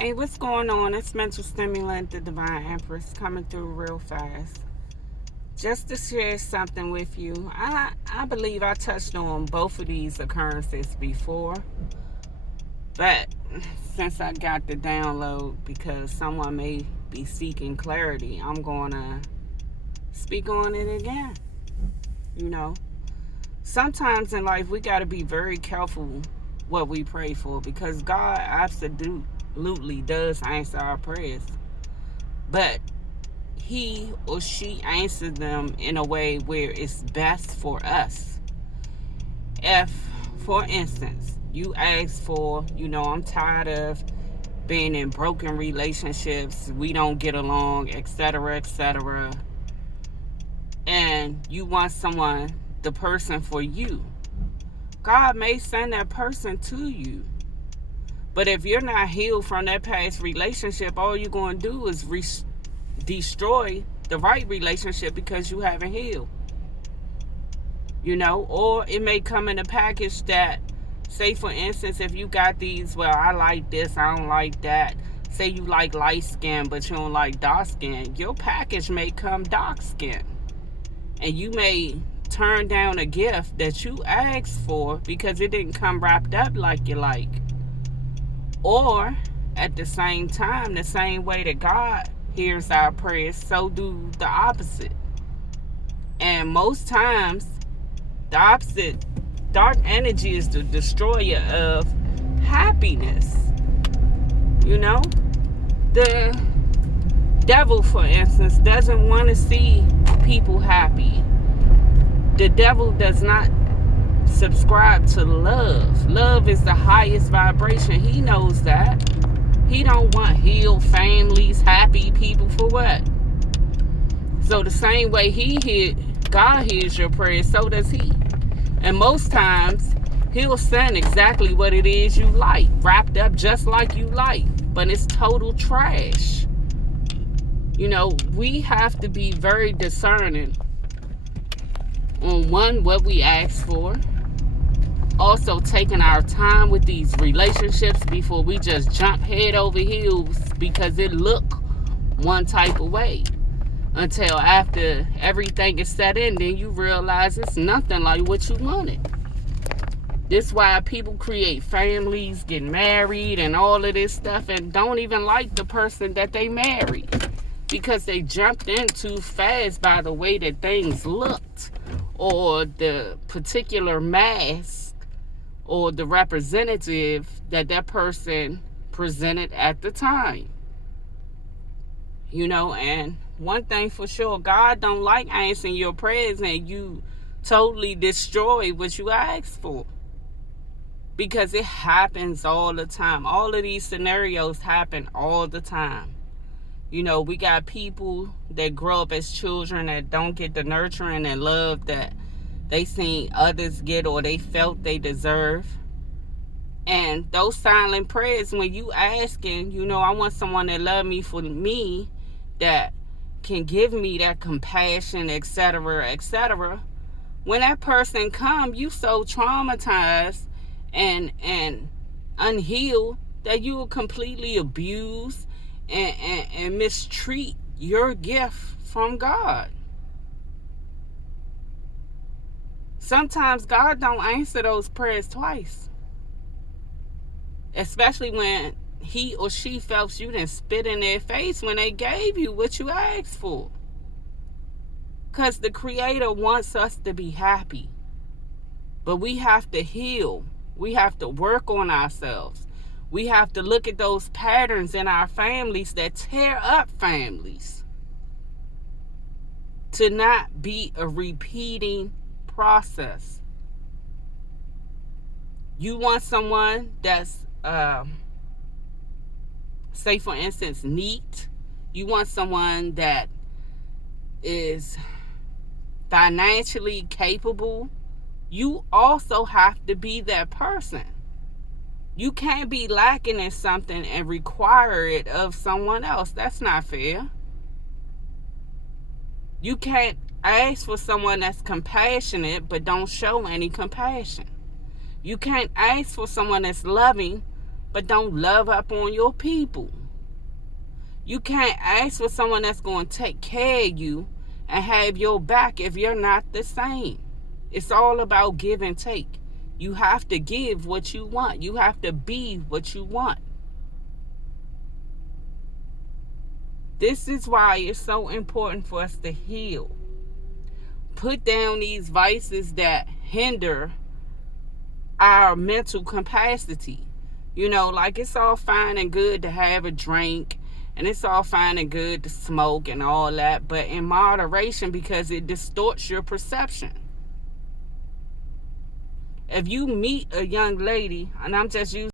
Hey, what's going on? It's Mental Stimulant, the Divine Empress, coming through real fast. Just to share something with you, I believe I touched on both of these occurrences before, but since I got the download, because someone may be seeking clarity, I'm going to speak on it again. You know, sometimes in life we got to be very careful what we pray for, because God absolutely does answer our prayers. But he or she answers them in a way where it's best for us. If, for instance, you ask for, I'm tired of being in broken relationships, we don't get along, etc., etc., and you want someone, the person for you, God may send that person to you. But if you're not healed from that past relationship, all you're going to do is destroy the right relationship because you haven't healed. Or it may come in a package that, say for instance, if you got these, well, I like this, I don't like that. Say you like light skin, but you don't like dark skin. Your package may come dark skin. And you may turn down a gift that you asked for because it didn't come wrapped up like you like. Or at the same time, the same way that God hears our prayers, so do the opposite. And most times, the opposite, dark energy, is the destroyer of happiness. The devil, for instance, doesn't want to see people happy. The devil does not subscribe to love. Love is the highest vibration. He knows that. He don't want healed families, happy people, for what? So the same way God hears your prayers, so does he. And most times, he'll send exactly what it is you like, wrapped up just like you like, but it's total trash. We have to be very discerning on what we ask for. Also taking our time with these relationships before we just jump head over heels because it look one type of way. Until after everything is set in, then you realize it's nothing like what you wanted. This is why people create families, get married, and all of this stuff, and don't even like the person that they married. Because they jumped in too fast by the way that things looked, or the particular mask, or the representative that person presented at the time. And one thing for sure, God don't like answering your prayers and you totally destroy what you asked for. Because it happens all the time. All of these scenarios happen all the time. We got people that grow up as children that don't get the nurturing and love that they seen others get or they felt they deserve. And those silent prayers, when you asking, I want someone that love me for me, that can give me that compassion, etc., etc. When that person come, you so traumatized and unhealed that you will completely abuse and mistreat your gift from God. Sometimes God don't answer those prayers twice. Especially when he or she felt you didn't spit in their face when they gave you what you asked for. Because the Creator wants us to be happy. But we have to heal. We have to work on ourselves. We have to look at those patterns in our families that tear up families. To not be a repeating process. You want someone that's say for instance neat. You want someone that is financially capable. You also have to be that person. You can't be lacking in something and require it of someone else. That's not fair. You can't ask for someone that's compassionate but don't show any compassion. You can't ask for someone that's loving but don't love up on your people. You can't ask for someone that's going to take care of you and have your back if you're not the same. It's all about give and take. You have to give what you want. You have to be what you want. This is why it's so important for us to heal. Put down these vices that hinder our mental capacity. Like it's all fine and good to have a drink, and it's all fine and good to smoke and all that, but in moderation, because it distorts your perception. If you meet a young lady, and I'm just using